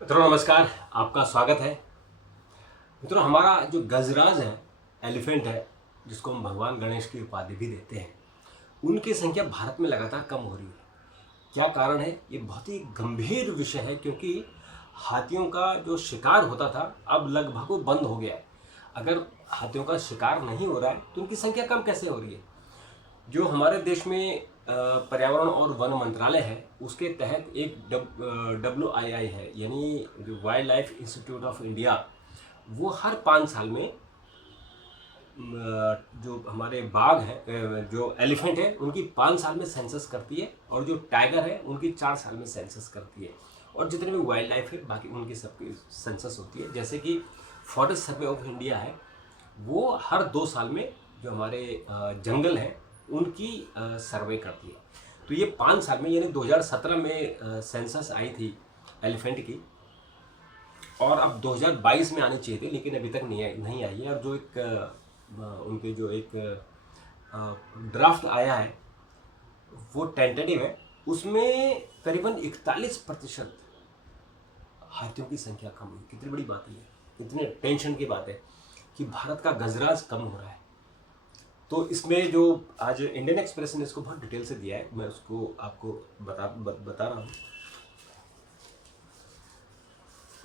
मित्रों नमस्कार, आपका स्वागत है। मित्रों, हमारा जो गजराज है, एलिफेंट है, जिसको हम भगवान गणेश की उपाधि भी देते हैं, उनकी संख्या भारत में लगातार कम हो रही है। क्या कारण है? ये बहुत ही गंभीर विषय है, क्योंकि हाथियों का जो शिकार होता था अब लगभग वो बंद हो गया है। अगर हाथियों का शिकार नहीं हो रहा है तो उनकी संख्या कम कैसे हो रही है? जो हमारे देश में पर्यावरण और वन मंत्रालय है, उसके तहत एक WII है, यानी जो wild life institute of India, वो हर 5 साल में जो हमारे बाघ हैं, जो एलिफेंट है, उनकी 5 साल में सेंसस करती है, और जो टाइगर है उनकी 4 साल में सेंसस करती है, और जितने भी वाइल्ड लाइफ है बाकी उनकी सबकी सेंसस होती है। जैसे कि फॉरेस्ट सर्वे ऑफ इंडिया है, वो हर 2 साल में जो हमारे जंगल हैं उनकी सर्वे करती है। तो ये 5 साल में, यानी 2017 में सेंसस आई थी एलिफेंट की, और अब 2022 में आनी चाहिए थी, लेकिन अभी तक नहीं आई है। और जो एक उनके जो एक ड्राफ्ट आया है, वो टेंटेटिव है, उसमें करीबन 41% हाथियों की संख्या कम हुई। कितनी बड़ी बात है ये, कितने टेंशन की बात है कि भारत का गजराज कम हो रहा है। तो इसमें जो आज इंडियन एक्सप्रेस ने इसको बहुत डिटेल से दिया है, मैं उसको आपको बता रहा हूँ।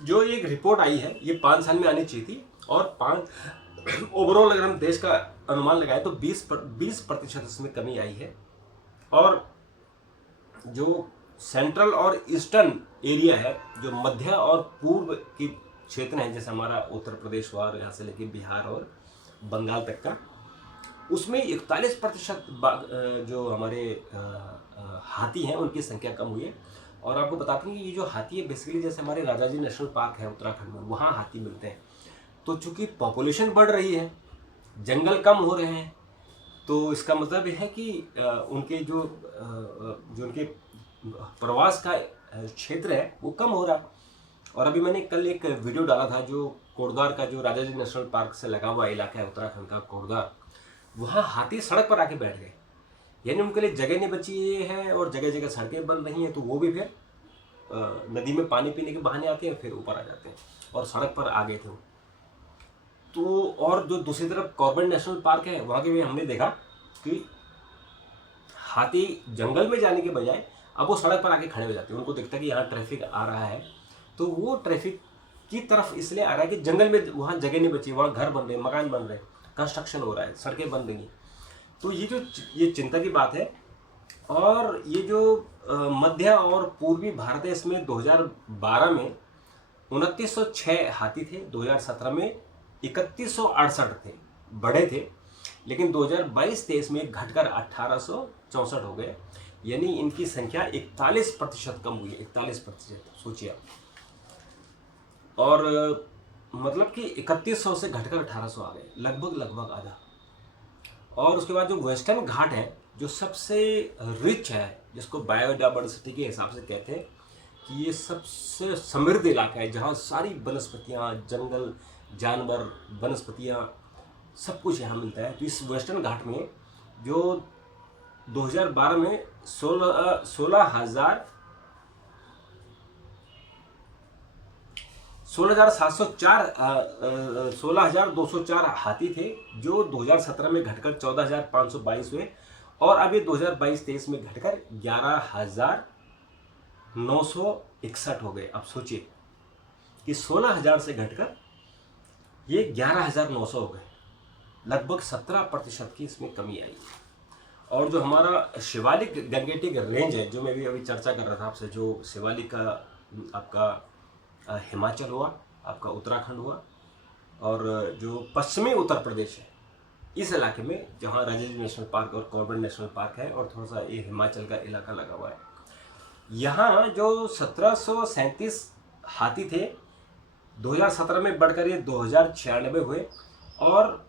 जो एक रिपोर्ट आई है, ये 5 साल में आनी चाहिए थी, और 5 ओवरऑल अगर हम देश का अनुमान लगाए तो 20% इसमें कमी आई है। और जो सेंट्रल और ईस्टर्न एरिया है, जो मध्य और पूर्व की क्षेत्र हैं, जैसे हमारा उत्तर प्रदेश हुआ, यहाँ से लेके बिहार और बंगाल तक का, उसमें 41% जो हमारे हाथी हैं उनकी संख्या कम हुई है। और आपको बताते हैं कि ये जो हाथी है, बेसिकली जैसे हमारे राजाजी नेशनल पार्क है उत्तराखंड में, वहाँ हाथी मिलते हैं। तो चूंकि पॉपुलेशन बढ़ रही है, जंगल कम हो रहे हैं, तो इसका मतलब यह है कि उनके जो उनके प्रवास का क्षेत्र है वो कम हो रहा है। और अभी मैंने कल एक वीडियो डाला था, जो कोटद्वार का, जो राजाजी नेशनल पार्क से लगा हुआ इलाका है उत्तराखंड का कोटद्वार, वहाँ हाथी सड़क पर आके बैठ गए, यानी उनके लिए जगह नहीं बची है, और जगह जगह सड़कें बन रही हैं। तो वो भी फिर नदी में पानी पीने के बहाने आते हैं, फिर ऊपर आ जाते हैं, और सड़क पर आ गए थे। तो और जो दूसरी तरफ कॉर्बेट नेशनल पार्क है, वहाँ के भी हमने देखा कि हाथी जंगल में जाने के बजाय अब वो सड़क पर आके खड़े हो जाते हैं। उनको दिखता है कि यहाँ ट्रैफिक आ रहा है, तो वो ट्रैफिक की तरफ इसलिए आ रहा है कि जंगल में वहाँ जगह नहीं बची, वहाँ घर बन रहे हैं, मकान बन रहे हैं, कंस्ट्रक्शन हो रहा है, सड़कें बन रही हैं। तो ये चिंता की बात है। और ये जो मध्य और पूर्वी भारत है, इसमें 2012 में 2906 हाथी थे, 2017 में 3168 थे, बड़े थे। लेकिन 2022-23 में घटकर 1864 हो गए, यानी इनकी संख्या 41% कम हुई है। 41%, सोचिए आप। और मतलब कि 3100 से घटकर 1800 आ गए, लगभग आधा। और उसके बाद जो वेस्टर्न घाट है, जो सबसे रिच है, जिसको बायोडाइवर्सिटी के हिसाब से कहते हैं कि ये सबसे समृद्ध इलाका है, जहाँ सारी वनस्पतियाँ, जंगल, जानवर, वनस्पतियाँ, सब कुछ यहाँ मिलता है। तो इस वेस्टर्न घाट में जो 2012 में 16,204 हाथी थे, जो 2017 में घटकर 14,522 हुए, और अब ये 2022-23 में घटकर 11,961 हो गए। अब सोचिए कि 16,000 से घटकर ये 11,900 हो गए, लगभग 17% की इसमें कमी आई। और जो हमारा शिवालिक गंगेटिक रेंज है, जो मैं भी अभी चर्चा कर रहा था आपसे, जो शिवालिक का आपका हिमाचल हुआ, आपका उत्तराखंड हुआ, और जो पश्चिमी उत्तर प्रदेश है, इस इलाके में जहाँ राजाजी नेशनल पार्क और कॉर्बेट नेशनल पार्क है, और थोड़ा सा ये हिमाचल का इलाका लगा हुआ है, यहाँ जो 1737 हाथी थे, 2017 में बढ़कर ये 2096 हुए, और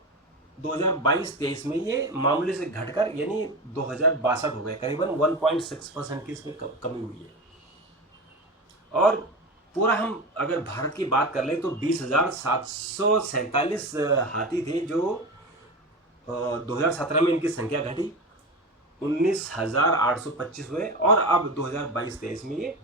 2022-23 में ये मामूली से घटकर यानी 2062 हो गए। करीबन 1.6% की इसमें कमी हुई है। और पूरा हम अगर भारत की बात कर लें तो 20,747 हाथी थे, जो 2017 में इनकी संख्या घटी, 19,825 हुए, और अब 2022-23 में ये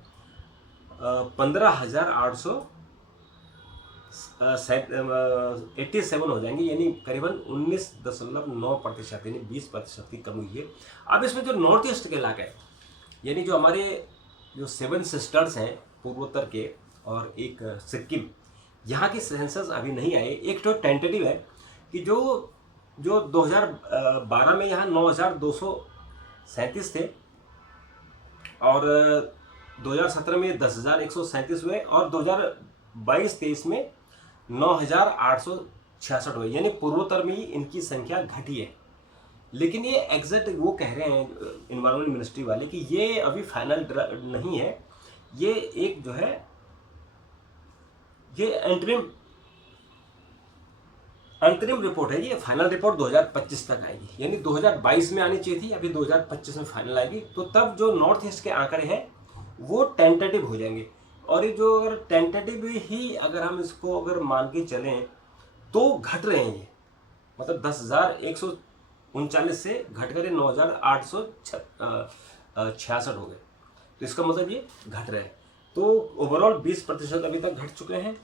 15,887 हो जाएंगे, यानी करीबन 19.9%, यानी 20% की कमी हुई है। अब इसमें जो नॉर्थ ईस्ट के इलाके हैं, यानी जो हमारे जो 7 सिस्टर्स हैं पूर्वोत्तर के और एक सिक्किम, यहाँ की सेंसस अभी नहीं आए। एक तो टेंटेटिव है कि जो 2012 में यहाँ 9,237 थे और 2017 में 10,137 हुए और 2022-23 में 9,866 हुए, यानी पूर्वोत्तर में ही इनकी संख्या घटी है। लेकिन ये एग्जैक्ट वो कह रहे हैं इन्वायरमेंट मिनिस्ट्री वाले कि ये अभी फाइनल नहीं है, ये एक जो है ये अंतरिम रिपोर्ट है। ये फाइनल रिपोर्ट 2025 तक आएगी, यानी 2022 में आनी चाहिए थी, अभी 2025 में फाइनल आएगी। तो तब जो नॉर्थ ईस्ट के आंकड़े हैं वो टेंटेटिव हो जाएंगे। और ये जो अगर टेंटेटिव ही अगर हम इसको अगर मान के चलें तो घट रहे हैं ये, मतलब 10,139 से घट कर 9,866 हो गए। तो इसका मतलब ये घट रहे हैं। तो ओवरऑल 20% अभी तक घट चुके हैं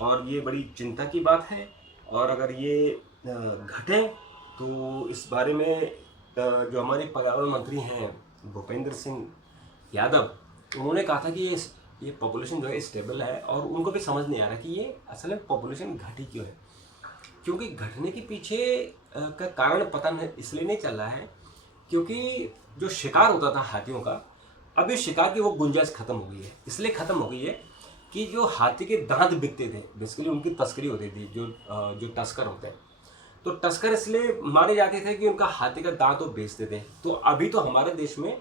और ये बड़ी चिंता की बात है। और अगर ये घटे तो इस बारे में जो हमारे पर्यावरण मंत्री हैं भूपेंद्र सिंह यादव, उन्होंने कहा था कि ये पॉपुलेशन जो है स्टेबल है, और उनको भी समझ नहीं आ रहा कि ये असल में पॉपुलेशन घटी क्यों है। क्योंकि घटने के पीछे का कारण पता नहीं, इसलिए नहीं चल रहा है क्योंकि जो शिकार होता था हाथियों का, अभी शिकार की वो गुंजाइश खत्म हो गई है। इसलिए खत्म हो गई है कि जो हाथी के दांत बिकते थे, बेसिकली उनकी तस्करी होती थी, जो तस्कर होते हैं, तो तस्कर इसलिए मारे जाते थे कि उनका हाथी का दांत वो बेचते थे। तो अभी तो हमारे देश में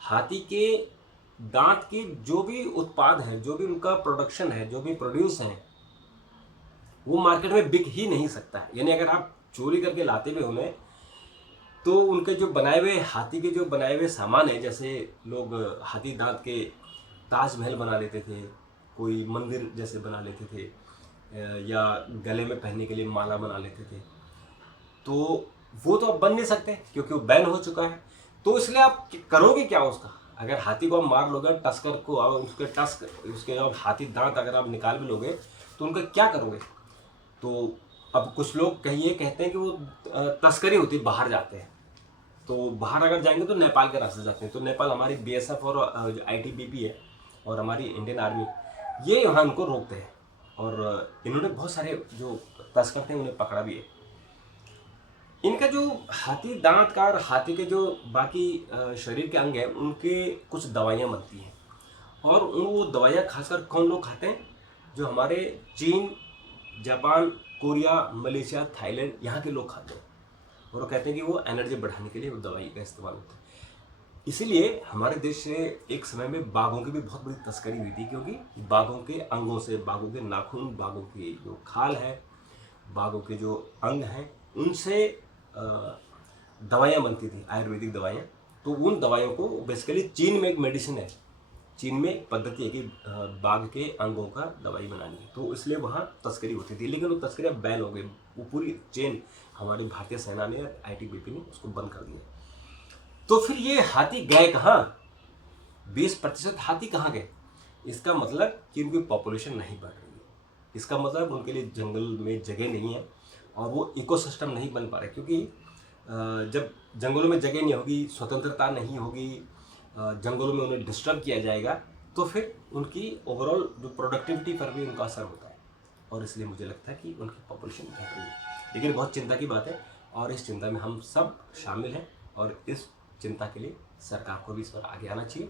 हाथी के दांत की जो भी उत्पाद है, जो भी उनका प्रोडक्शन है, जो भी प्रोड्यूस है, वो मार्केट में बिक ही नहीं सकता है। यानी अगर आप चोरी करके लाते भी उन्हें, तो उनके जो बनाए हुए हाथी के जो बनाए हुए सामान है, जैसे लोग हाथी दांत के ताजमहल बना लेते थे, कोई मंदिर जैसे बना लेते थे, या गले में पहनने के लिए माला बना लेते थे, तो वो तो अब बन नहीं सकते क्योंकि वो बैन हो चुका है। तो इसलिए आप करोगे क्या उसका? अगर हाथी को आप मार लोगे, टस्कर को उसके अब हाथी दांत अगर आप निकाल भी लोगे तो उनका क्या करोगे? तो अब कुछ लोग कहते हैं कि वो तस्करी होती है, बाहर जाते हैं। तो बाहर अगर जाएंगे तो नेपाल के रास्ते जाते हैं। तो नेपाल हमारी BSF और ITBP है और हमारी इंडियन आर्मी, ये यहाँ उनको रोकते हैं। और इन्होंने बहुत सारे जो तस्कर थे उन्हें पकड़ा भी है। इनका जो हाथी दांत का और हाथी के जो बाकी शरीर के अंग हैं, उनके कुछ दवाइयाँ बनती हैं, और वो दवाइयाँ खासकर कौन लोग खाते हैं? जो हमारे चीन, जापान, कोरिया, मलेशिया, थाईलैंड, यहाँ के लोग खाते हैं। और वो कहते हैं कि वो एनर्जी बढ़ाने के लिए वो दवाई का इस्तेमाल होता है। इसीलिए हमारे देश से एक समय में बाघों की भी बहुत बड़ी तस्करी हुई थी, क्योंकि बाघों के अंगों से, बाघों के नाखून, बाघों की जो खाल है, बाघों के जो अंग हैं, उनसे दवाइयाँ बनती थी, आयुर्वेदिक दवाइयाँ। तो उन दवाइयों को बेसिकली चीन में एक मेडिसिन है, चीन में एक पद्धति है कि बाघ के अंगों का दवाई बनानी है, तो इसलिए वहाँ तस्करी होती थी। लेकिन वो तस्करी अब बैन हो गई, वो पूरी चेन हमारी भारतीय सेना ने, ITBP ने उसको बंद कर दिया। तो फिर ये हाथी गए कहाँ? 20% हाथी कहाँ गए? इसका मतलब कि उनकी पॉपुलेशन नहीं बढ़ रही है। इसका मतलब उनके लिए जंगल में जगह नहीं है और वो इकोसिस्टम नहीं बन पा रहे, क्योंकि जब जंगलों में जगह नहीं होगी, स्वतंत्रता नहीं होगी, जंगलों में उन्हें डिस्टर्ब किया जाएगा, तो फिर उनकी ओवरऑल जो प्रोडक्टिविटी पर भी उनका असर होता है। और इसलिए मुझे लगता है कि उनकी पॉपुलेशन घट रही है। लेकिन बहुत चिंता की बात है, और इस चिंता में हम सब शामिल हैं, और इस चिंता के लिए सरकार को भी इस पर आगे आना चाहिए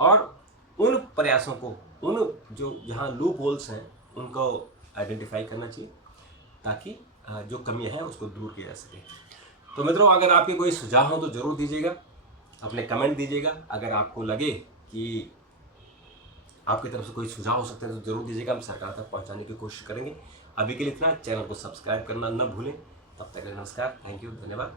और उन प्रयासों को, उन जो जहाँ लूप होल्स हैं, उनको आइडेंटिफाई करना चाहिए, ताकि जो कमियाँ हैं उसको दूर किया जा सके। तो मित्रों, अगर आपके कोई सुझाव हो तो ज़रूर दीजिएगा, अपने कमेंट दीजिएगा। अगर आपको लगे कि आपकी तरफ से कोई सुझाव हो सकते हैं तो ज़रूर दीजिएगा, हम सरकार तक पहुंचाने की कोशिश करेंगे। अभी के लिए इतना, चैनल को सब्सक्राइब करना न भूलें। तब तक नमस्कार, थैंक यू, धन्यवाद।